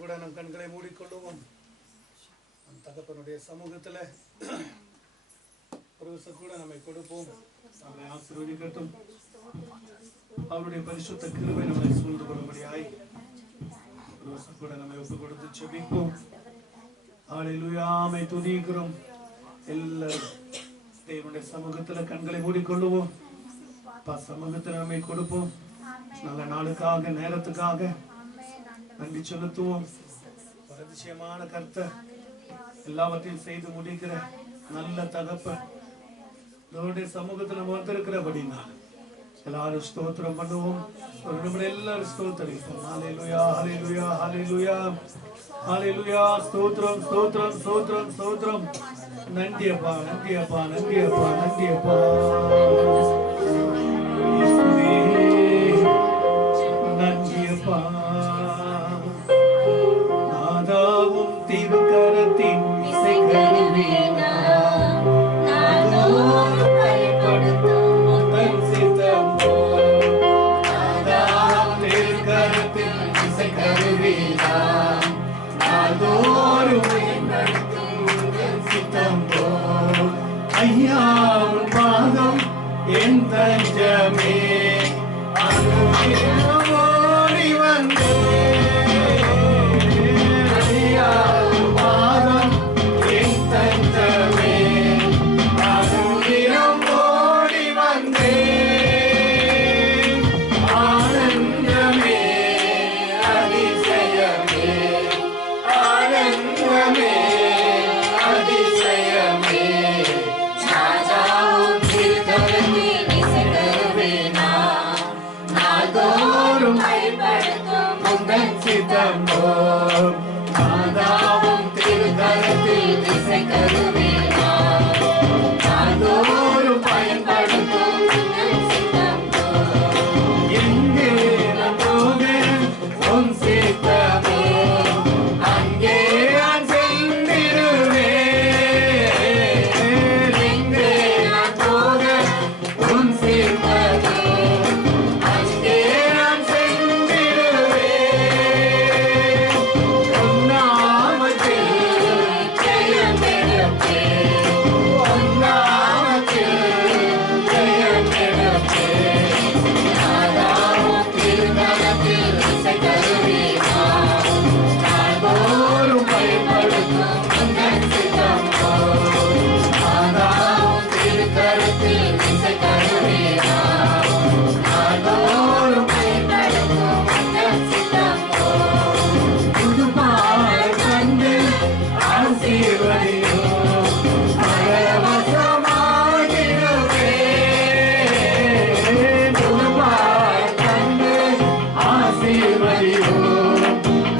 கூட நம் கண்களை மூடிக்கொள்ளுவோம். நம் தகப்பனுடைய சமூகத்துல ஒரு கூட நம்மை கொடுப்போம். நம்மை ஆசீர்வதிக்கட்டும். அவருடைய பரிசுத்த கிருபை நம்மை சூழ்ந்து கொள்ளும்படியாய் ஒரு கூட நம்மை ஒப்பு கொடுத்து செபிப்போம். ஹல்லேலூயா. ஆமை துதிக்கிறோம். எல்லாரும் தேவனுடைய சமூகத்துல கண்களை மூடிக்கொள்ளுவோம். சமூகத்தை நம்மை கொடுப்போம். நல்ல நாளுக்காக நேரத்துக்காக நன்றி செலுத்துவோம். அதிசயமான கர்த்தர், எல்லாவற்றையும் செய்து முடிக்கிற நல்ல தகப்பன் நம்முடைய சமூகத்தில் நம்ம வந்திருக்கிறபடினா எல்லாரும் ஸ்தோத்திரம் பண்ணுவோம். ஒரு நிமிடம் எல்லாரும் ஸ்தோத்தரிப்போம். ஹல்லேலூயா, ஹல்லேலூயா, ஹல்லேலூயா, ஹல்லேலூயா. ஸ்தோத்திரம், ஸ்தோத்திரம், ஸ்தோத்திரம், ஸ்தோத்திரம். நன்றியப்பா, நன்றியப்பா, நன்றியப்பா, நன்றியப்பா. நன்றியப்பா. நாதாவும் திருக்கரத்தின் இசை கருவினா நாதோறும் பயன்படுத்தும் உந்தன் சித்தம் போல். நாதாவும் திருக்கரத்தின் இசை கருவினா நாதோறும் பயன்படுத்தும் உந்தன் சித்தம் போல். ஐயா உன் பாதம் என் தஞ்சமே, ஓடி வந்தே. ஐயா உன் பாதம் என் தஞ்சமே, அனுதினம் ஓடி வந்தே. ஆனந்தமே அதிசயமே, ஆனந்தமே அதிசயமே. நாதாவும் திருக்கரத்தின் இசை கருவினா நாள்தோறும் பயன்படுத்தும் உந்தன் சித்தம் போல். நாதாவும் திருக்கரத்தின் இசை கருவினா நாள்தோறும் பயன்படுத்தும் உந்தன் சித்தம் போல். எங்கே நான் போகிறேன் உன் சித்தமோ, அங்கே நான் சென்றிடுவேன். எங்கே நான் போக உன் சித்தமோ, அங்கே நான் சென்றிடுவேன். உன் நாமத்தில் ஜெயம் எடுப்பேன், உன் நாமத்தில் ஜெயம் எடுப்பேன். நாதாவும் திருக்கரத்தில் இசை கருவினா நாள்தோறும் பயன்படுத்தும் உந்தன் சித்தம் போல். நாதாவும் திருக்கரத்தில் இசை கருவினா நாள்தோறும் பயன்படுத்தும் உந்தன் சித்தம் போல். புதுப்பாடல் கண்டு ஆசீர்வதியும் பரவசமாகிடுவேன். புதுப்பாடல் கண்டு ஆசீர்வதியும்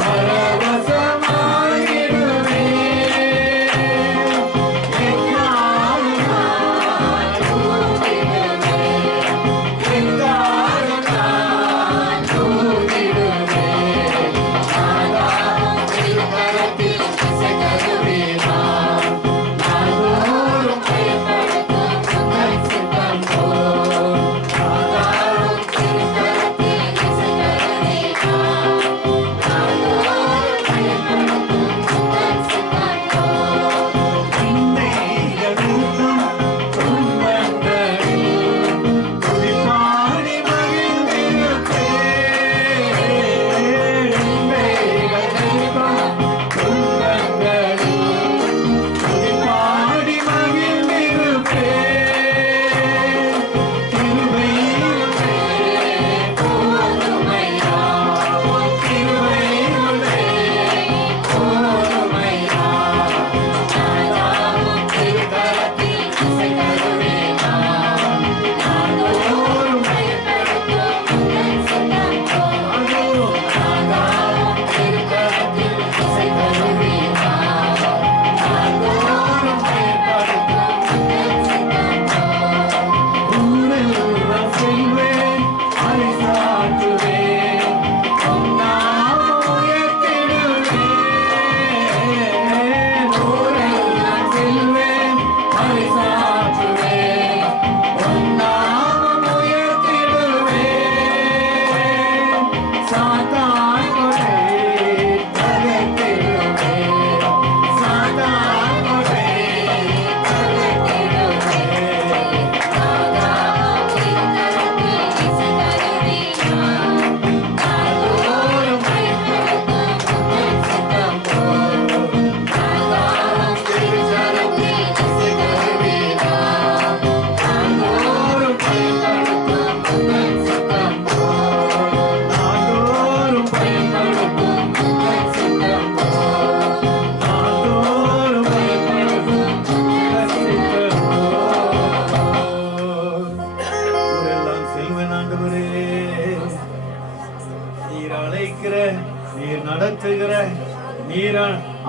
பரவசமாகிடுவேன்.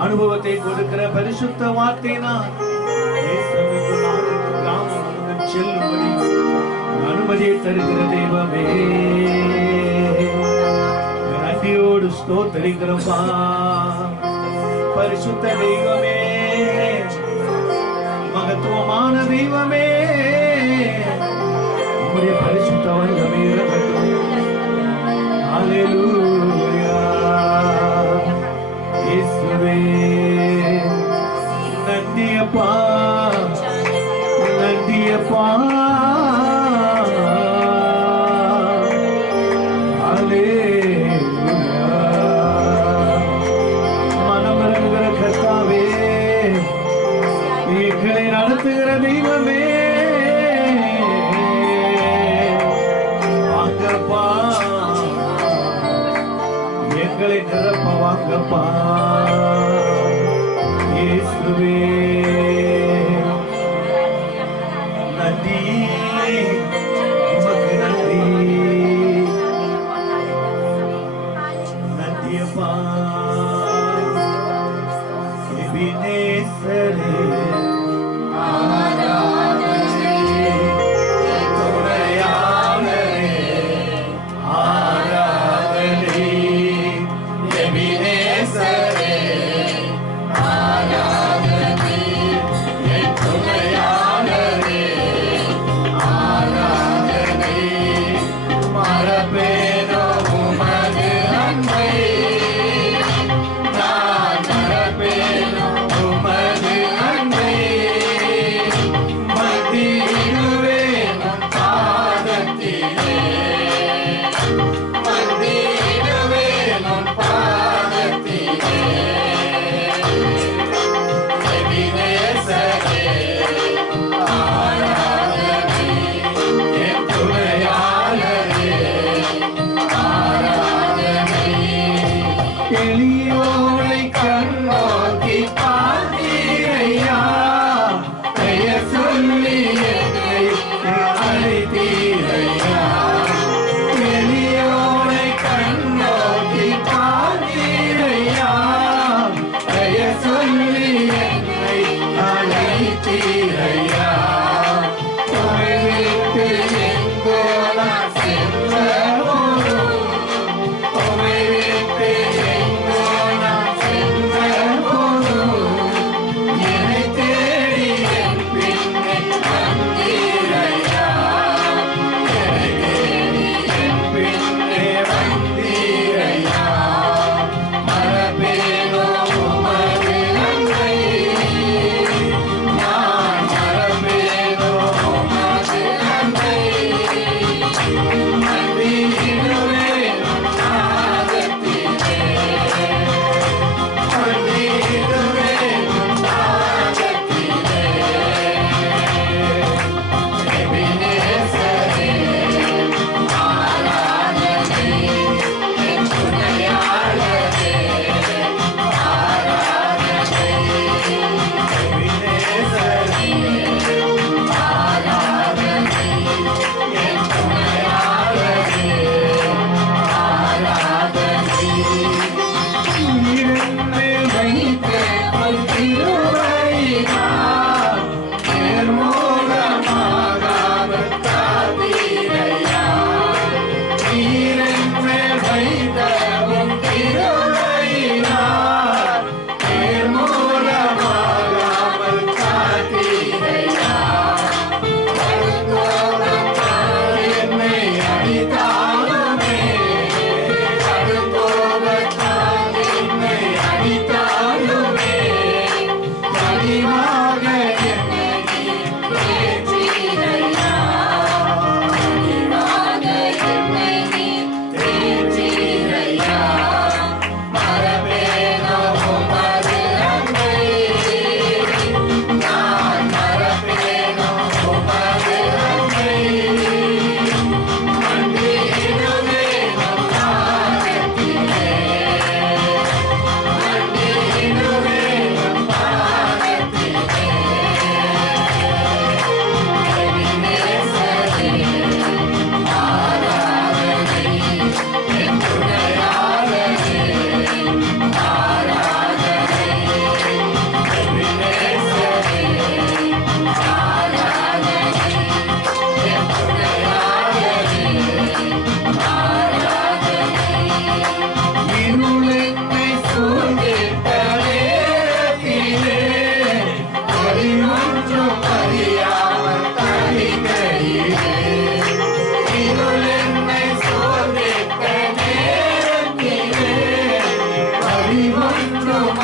அனுபவத்தை கொடுக்கிற பரிசுத்த வார்த்தையினால் கிராமம் செல்லும்படி அனுமதியை தருகிற தெய்வமே, நன்றியோடு ஸ்தோத்திரிக்கிறோம்பா. பரிசுத்த தெய்வமே, மகத்துவமான தெய்வமே, உம்முடைய பரிசுத்த வல்லமை இறங்கட்டும். ஹல்லேலூயா. இயேசுவே நன்றியப்பா, நன்றியப்பா. ஹல்லேலூயா. மனமிறங்குகிற கர்த்தாவே, எங்களை நடத்துகிற தெய்வமே, வாங்கப்பா, எங்களை நிரப்ப வாங்கப்பா. இயேசுவே நன்றி, உமக்கு நன்றி, நன்றியப்பா. எபினேசரே நான் மறப்பேனோ உமது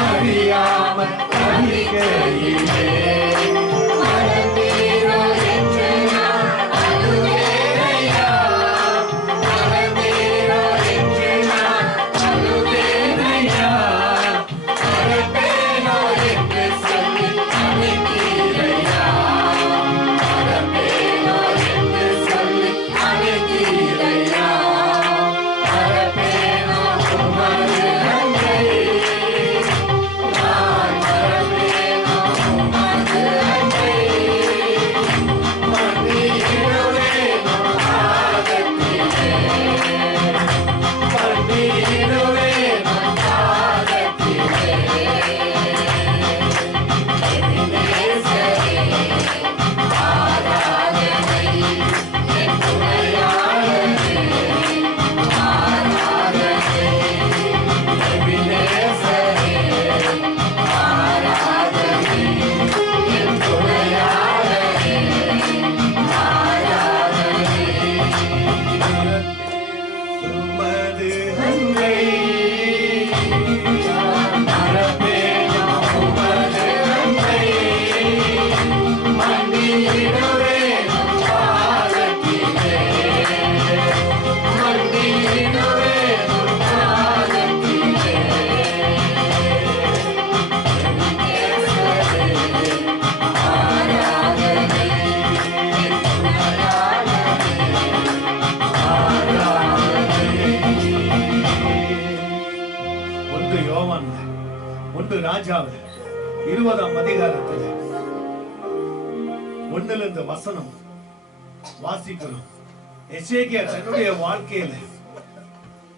அறியாமல் தவிக்கையிலே ராஜாவில் 20ஆம் அதிகாரத்தில் 1 வசனம் வாசிக்கிறோம். எசேக்கியா தன்னுடைய வாழ்க்கையில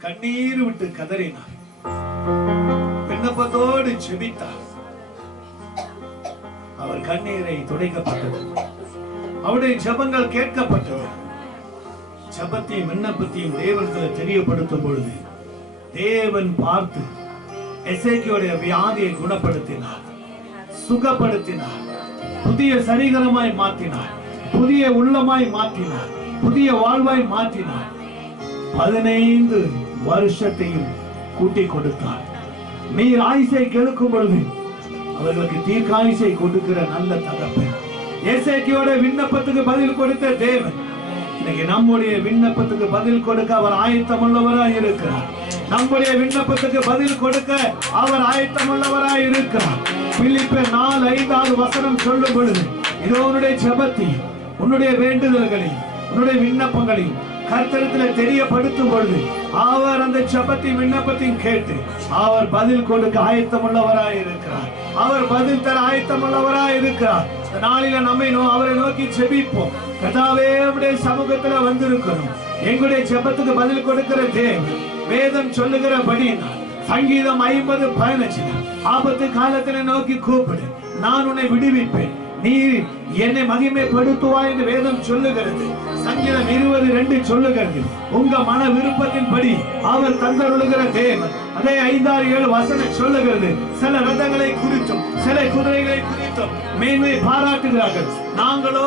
கண்ணீர் விட்டு கதறினார், விண்ணப்பத்தோடு ஜெபித்தார். அவர் கண்ணீரை துடைக்கப்பட்டது, அவருடைய ஜெபங்கள் கேட்கப்பட்டது. ஜெபத்தையும் விண்ணப்பத்தையும் தேவனிடத்தில் தெரியப்படுத்தும் பொழுது தேவன் பார்த்து எசேக்கியாவுடைய வியாதியை குணப்படுத்தினார், சுகப்படுத்தினார், புதிய சரீரமாய் மாற்றினார், புதிய உள்ளமாய் மாற்றினார், புதிய வாழ்வாய் மாற்றினார். 15 வருஷத்தையும் கூட்டி கொடுத்தார். நீர் ஆயுசை கெடுக்கும் பொழுது அவர்களுக்கு தீர்க்காயுசை கொடுக்கிற நல்ல தகப்பன். எசேக்கியாவுடைய விண்ணப்பத்துக்கு பதில் கொடுத்த தேவன் இன்னைக்கு நம்முடைய விண்ணப்பத்துக்கு பதில் கொடுக்க அவர் ஆயத்தம் உள்ளவராய் இருக்கிறார். நம்முடைய விண்ணப்பத்துக்கு பதில் கொடுக்க அவர் ஆயத்தம் உள்ளவராய் இருக்கிறார். பிலிப்பியர் 4:5 வசனம் சொல்லும் பொழுது, இதோ உன்னுடைய ஜெபத்தையும் உன்னுடைய வேண்டுதல்களையும் உன்னுடைய விண்ணப்பங்களையும் கர்த்தரிடத்தில் தெரியப்படுத்தும் பொழுது அவர் அந்த ஜெபத்தையும் விண்ணப்பத்தையும் கேட்டு அவர் பதில் கொடுக்க ஆயத்தம் உள்ளவராய் இருக்கிறார். அவர் பதில் தர ஆயத்தம் உள்ளவராய் இருக்கிறார். நாளில நம்மை அவரை நோக்கி ஜெபிப்போம். கர்த்தாவே, உம்முடைய சமூகத்துல வந்திருக்கிறோம். எங்களுடைய ஜெபத்துக்கு பதில் கொடுக்கிற தேவன் வேதம் சொல்லுகிறபடி சங்கீதம் 50:15 ஆபத்து காலத்துல நோக்கி கூப்பிடு, நான் உன்னை விடுவிப்பேன், நீ என்னை மகிமைப்படுத்துவாய் என்று வேதம் சொல்லுகிறது. சங்கீதம் 20:2 சொல்லுகிறது, உங்க மன விருப்பத்தின்படி அவர் தந்தருளுகிற தேவன். அதே 5-6-7 வசனம் சொல்லுகிறது, சில ரதங்களை குறித்தும் சில குதிரைகளை குறித்தும் மேன்மை பாராட்டுகிறார்கள். நாங்களோ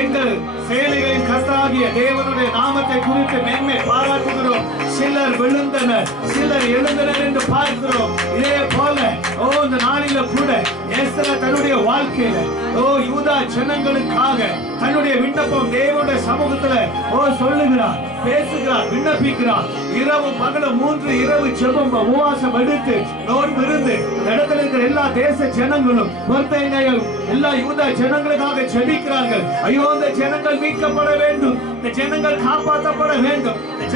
எங்கள் சேனைகளின் கர்த்தராகிய தேவனுடைய நாமத்தை குறித்து மேன்மை பாராட்டுகிறோம். சிலர் விழுந்தனர், சிலர் எழுந்தனர் என்று பார்க்கிறோம். இதே போல இந்த நாளில கூட எஸ்தர் தன்னுடைய வாழ்க்கையில யூதா ஜனங்களுக்காக தன்னுடைய விண்ணப்பம் தேவனுடைய சமூகத்துல சொல்லுகிறார், பேசுகிறார், விண்ணப்பிக்கிறார். இரவு பகல 3 இரவு ஜெபம் உபவாசம் எடுத்து நோன்பு இருந்து இடத்துல இருக்கிற எல்லா தேச ஜனங்களும் எல்லா யூதா ஜனங்களுக்காக ஜெபிக்கிறார்கள். ஐயோ, இந்த ஜனங்கள் மீட்கப்பட வேண்டும், இந்த ஜனங்கள் காப்பாற்றப்பட வேண்டும், இந்த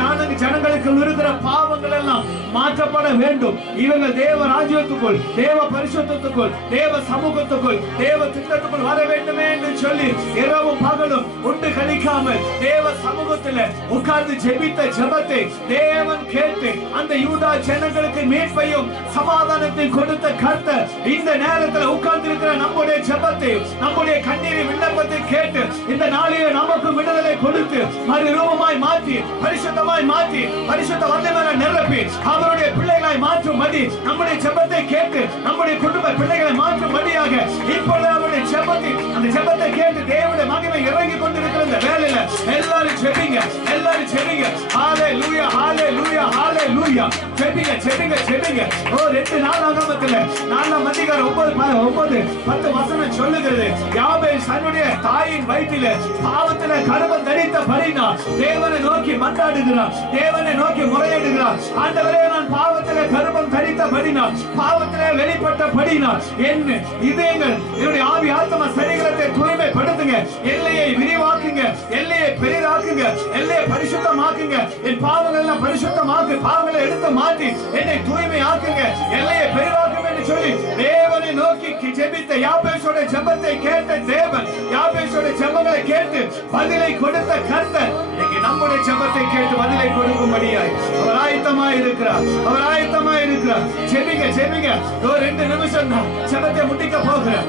ஜனங்களுக்கு இருக்கிற பாவங்கள் எல்லாம் மாற்றப்பட வேண்டும். இவர்கள் தேவ ராஜ்யத்துக்குள், தேவ பரிசுத்தத்துக்குள், தேவ சமூகத்துக்குள், தேவ திட்டத்துக்குள் வர வேண்டுமே என்று சொல்லி இரவும் பகலும் உண்டு கழிக்காமல் தேவ சமூகத்தில் உட்கார்ந்து ஜெபித்த ஜெபத்தை தேவன் கேட்டு அந்த யூதா ஜனங்களுக்கு மீட்பையும் சமாதானத்தை கொடுத்த கர்த்தர் இந்த நேரத்தில் உட்கார்ந்து இருக்கிற நம்முடைய ஜெபத்தை, நம்முடைய கண்ணீரை விண்ணப்பத்தை கேட்டு இந்த நாளிலே நமக்கு விடுதலை கொடுத்து மறுரூபமாய் மாற்றி பரிசுத்தமாய் மாற்றி பரிசுத்த வல்லமையை நிரப்பி அவருடைய பிள்ளைகளை மாற்றும்படி நம்முடைய ஜெபத்தை கேட்டு நம்முடைய குடும்ப பிள்ளைகளை மாற்றும்படியாக இப்பொழுது அவருடைய ஜெபத்தை அந்த ஜெபத்தை கேட்டு தேவனுடைய மகிமை இறங்கி கொண்டிருக்கிற இந்த வேளையில எல்லாரும் ஜெபிங்க, எல்லாரும் ஜெபிங்க. ஹalleluya, ஹalleluya, ஹalleluya. ஹalleluya. ஜெபிங்க ஜெபிங்க ஜெபிங்க. ஓ 2 நாளாகமத்துல 4ஆம் அதிகாரம் 9 10 வசனம் சொல்லுகிறது. யாபேஸ் தன்னுடைய தாயின் வயிற்றிலே பாவத்திலே கர்ப்பம் தரித்தபடியினால் தேவனை நோக்கி மன்றாடுகிறார். தேவனை நோக்கி முறையிடுகிறார். ஆண்டவரே, நான் பாவத்திலே கர்ப்பம் தரித்தபடியினால் பாவத்திலே வெளிப்பட்டபடியினால் என் இதயங்கள் என்னுடைய ஆவி ஆத்மா சரீரத்தை தூய்மைப்படுத்துங்க. எல்லையை விரிவாக்குங்க, எல்லையை பெரிதாக்குங்க, எல்லையை பரிசுத்தமாக்குங்க. என் பாவங்கள் எல்லாம் பரிசுத்தமாக்கு, பாவங்களை எடுத்து மாற்றி என்னை தூய்மையாக்குங்க, எல்லையை பெரிதாக்கும் என்று சொல்லி தேவனை நோக்கி ஜெபித்த யாபேசோட ஜெபத்தை கேட்ட தேவன், யாபேசோட ஜெபங்களை கேட்டு பதிலை கொடுத்த கர்த்தர் இன்னைக்கு நம்முடைய ஜெபத்தை கேட்டு பதிலை கொடுக்கும்படியாய் அவர் ஆயத்தமாய் இருக்கிறார். அவர் ஆயத்தமாய் இருக்கிறார். ஜெபிங்க ஜெபிங்க. 2 நிமிஷம் தான் ஜெபத்தை முடிக்க போகிறேன்.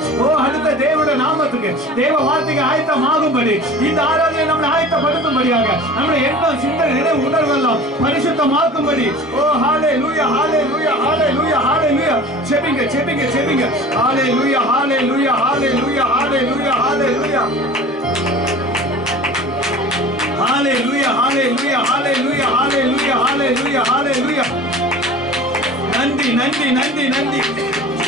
அடுத்த தேவனுடைய நாமத்துக்கு தேவ வார்த்தைக்கு ஆயத்தமாகும்படி இந்த ஆராதனை நம்மை ஆயத்தப்படுத்தும்படியாக நம்முடைய எண்ணம் சிந்தனை நினைவு உணர்வெல்லாம் பரிசுத்தமாக்கும்படி ஹalleluya hallelujah hallelujah hallelujah. ஜெபிங்க ஜெபிங்க ஜெபிங்க. hallelujah hallelujah hallelujah hallelujah hallelujah hallelujah hallelujah hallelujah hallelujah hallelujah hallelujah. நன்றி நன்றி நன்றி நன்றி.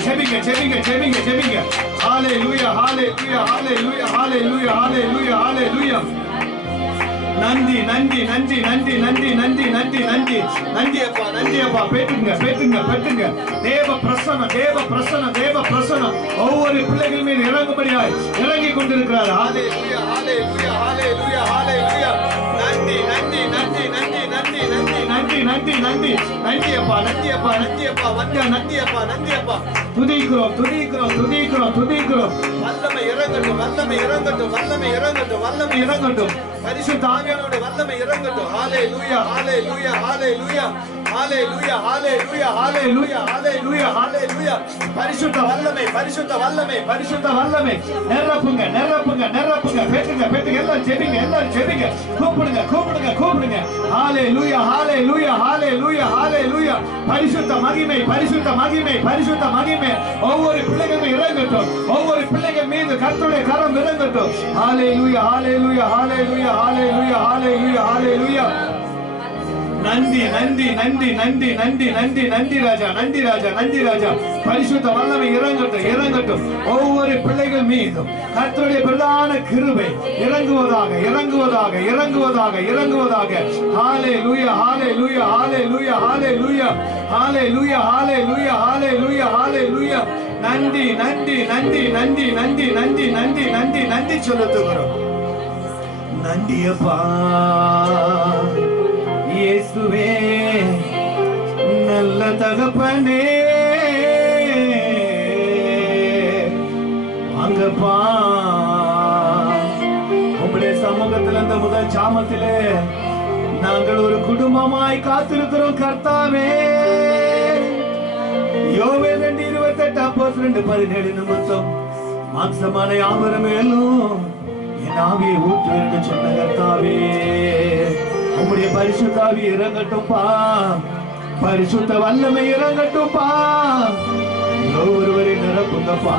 ஜெபிங்க ஜெபிங்க ஜெபிங்க ஜெபிங்க. hallelujah hallelujah hallelujah hallelujah hallelujah hallelujah. நன்றி நன்றி நன்றி நன்றி நன்றி நன்றி நன்றி நன்றி நன்றி அப்பா, நன்றி அப்பா. பேட்டுங்க பேட்டுங்க பேட்டுங்க. தேவ பிரசன்னம் தேவ பிரசன்னம் தேவ பிரசன்னம் ஒவ்வொரு பிள்ளைகள் மீது இறங்கும்படியாய் இறங்கி கொண்டிருக்கிறார். ஹalleluya hallelujah hallelujah hallelujah. நன்றி நன்றி நன்றி நன்றி நன்றி நன்றி நன்றி நன்றி நன்றி நன்றி அப்பா, நன்றி அப்பா, நன்றி அப்பா. வந்த நன்றி அப்பா, நன்றி அப்பா. துதிக்கிறோம் துதிக்கிறோம் துதிக்கிறோம் துதிக்கிறோம். வல்லமை இறங்கட்டும், வல்லமை இறங்கட்டும், வல்லமை இறங்கட்டும், வல்லமை இறங்கட்டும். பரிசுத்த ஆவியானவருடைய வல்லமை இறங்கட்டும். ஹalleluya hallelujah hallelujah hallelujah hallelujah hallelujah hallelujah hallelujah. பரிசுத்த வல்லமை பரிசுத்த வல்லமை பரிசுத்த வல்லமை நிரப்புங்க நிரப்புங்க நிரப்புங்க. பேட்டுங்க பேட்டுங்க. எல்லாம் ஜெபிங்க, எல்லாம் ஜெபிங்க. கூப்பிடுங்க கூப்பிடுங்க கூப்பிடுங்க. hallelujah hallelujah hallelujah hallelujah. பரிசுத்த மகிமை பரிசுத்த மகிமை பரிசுத்த மகிமை ஒவ்வொரு பிள்ளைகளும் இறங்கட்டும். ஒவ்வொரு பிள்ளைகள் மீது கர்த்தருடைய கரம் இறங்கட்டும். hallelujah hallelujah hallelujah hallelujah hallelujah hallelujah. நன்றி நன்றி நன்றி நன்றி நன்றி நன்றி நன்றி ராஜா, நன்றி ராஜா, நன்றி ராஜா. பரிசுத்த வல்லமை இறங்கட்டும் இறங்கட்டும். ஒவ்வொரு பிள்ளைகள் மீதும் கர்த்தருடைய பிரதான கிருபை இறங்குவதாக இறங்குவதாக இறங்குவதாக இறங்குவதாக. hallelujah hallelujah hallelujah hallelujah hallelujah hallelujah hallelujah hallelujah. நன்றி நன்றி நன்றி நன்றி நன்றி நன்றி நன்றி நன்றி நன்றி செலுத்துகிறோம். நன்றி அப்பா இயேசுவே, நல்ல தகப்பனே. வாங்கப்பா உங்களுடைய சமூகத்தில் அந்த முதல் சாமத்திலே நாங்கள் ஒரு குடும்பமாய் காத்திருக்கிறோம் கர்த்தாவே. யோவேல் 2:28 நிமித்தம் மாம்சமான யாவரும் மேலும் என் ஆவியை ஊற்று என்று சொன்ன கர்த்தாவே, உம்முடைய பரிசுத்த ஆவி இறங்கட்டும்பா, பரிசுத்த வல்லமை இறங்கட்டும்பா, ஒவ்வொருவரை நிரப்புங்கப்பா.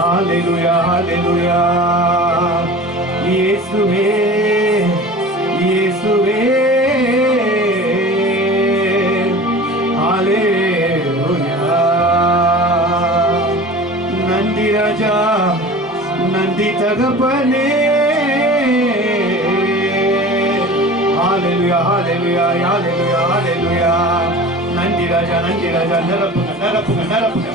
ஹalleluya ஹalleluya. இயேசுவே இயேசுவே ஹalleluya. நன்றி ராஜா, நன்றி தகப்பனே. hallelujah hallelujah hallelujah hallelujah. நன்றி ராஜா, நன்றி ராஜா. நிரப்புங்க நிரப்புங்க நிரப்புங்க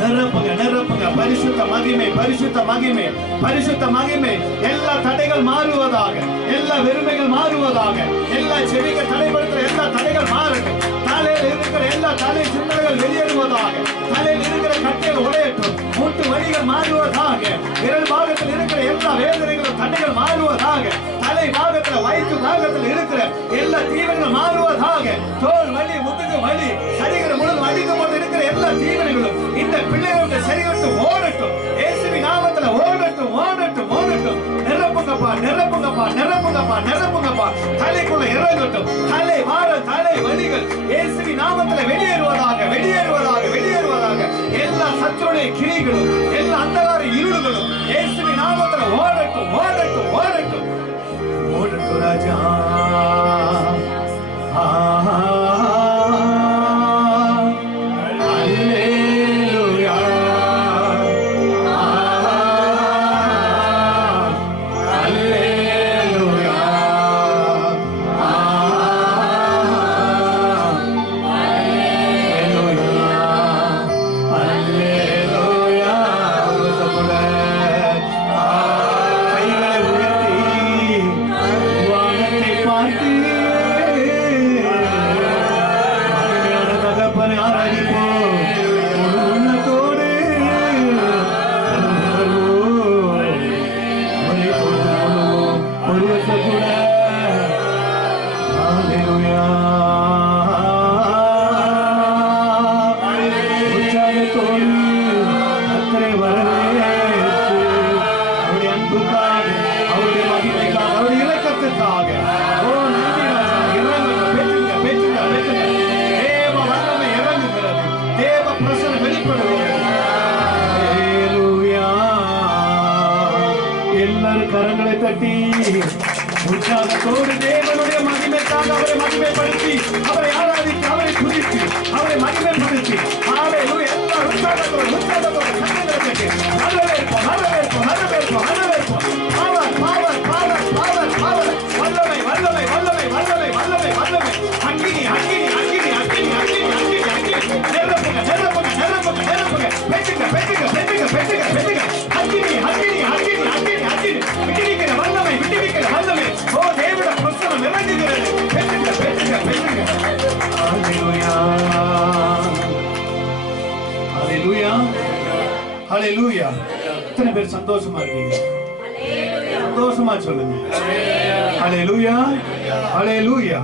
நிரப்புங்க நிரப்புங்க. பரிசுத்த மகிமை பரிசுத்த மகிமை பரிசுத்த மகிமை. எல்லா தடைகள் மாறுவதாக, எல்லா வெறுமைகள் மாறுவதாக, எல்லா செவிகள் தடைப்படுத்துற எல்லா தடைகள் மாறட்டும். தலையில் இருக்கிற எல்லா தலை சிந்தனைகள் வெளியேறுவதாக, தலையில் இருக்கிற கட்டைகள் உடையட்டும், மூட்டு வலிகள் மாறுவதாக, விரல் பாகத்தில் இருக்கிற எல்லா வேதனைகளும் தடைகள் மாறுவதாக, தலை பாகத்தில் வயிற்று பாகத்தில் இருக்கிற எல்லா தீவிரங்கள் மாறுவதாக, தோல் வலி முதுகு வலி சரீரம் முழுவதும் அடித்து கொண்டு இருக்கிற எல்லா தீவிரங்களும் இந்த பிள்ளைகளுடைய சரீரத்தை ஓடட்டும். இயேசுவின் நாமத்தில் ஓடட்டும் ஓடட்டும் ஓடட்டும். நிரப்புங்கப்பா நிரப்புங்கப்பா நிரப்புங்கப்பா நிரப்புங்கப்பா. தலைக்குள்ள இறங்கட்டும். தலை வார தலை வலிகள் இயேசுவின் நாமத்தில் வெளியேறுவதாக வெளியேறுவதாக வெளியேறுவதாக. எல்லா சத்துருடைய கிரிகளும் எல்லா அந்தகார இருளுகளும் இயேசுவின் நாமத்தில் ஓடட்டும் ஓடட்டும் ஓடட்டும் ஓடட்டும் ராஜா. தட்டி உற்சாகத்தோடு தேவனுடைய மகிமைக்காக அவரை மகிமைப்படுத்தி அவரை ஆராதித்து அவரை துதித்து அவரை மகிமைப்படுத்தி ஹalleluya எல்லாரும் உற்சாகத்தோடு கரங்களை தட்டி வரவேற்போம் வரவேற்போம் வரவேற்போம் வரவேற்போம் power power power power power வல்லமை வல்லமை வல்லமை வல்லமை வல்லமை வல்லமை அக்கினி அக்கினி அக்கினி அக்கினி அக்கினி அக்கினி அக்கினி நெருப்புங்க நெருப்புங்க நெருப்புங்க நெருப்புங்க பெட்டுங்க பெட்டுங்க பெட்டுங்க பெட்டுங்க பெட்டுங்க அக்கினி அக்கினி அக்கினி அக்கினி அக்கினி விடுவிக்கிற வல்லமை விடுவிக்கிற வல்லமை ஓ தேவனுடைய பிரசன்னம் இறங்குகிறது பெட்டுங்க பெட்டுங்க பெட்டுங்க ஹalleluya ஹalleluya ஹalleluya எத்தனை பேர் சந்தோஷமா இருக்கீங்க சந்தோஷமா சொல்லுங்க ஹalleluya ஹalleluya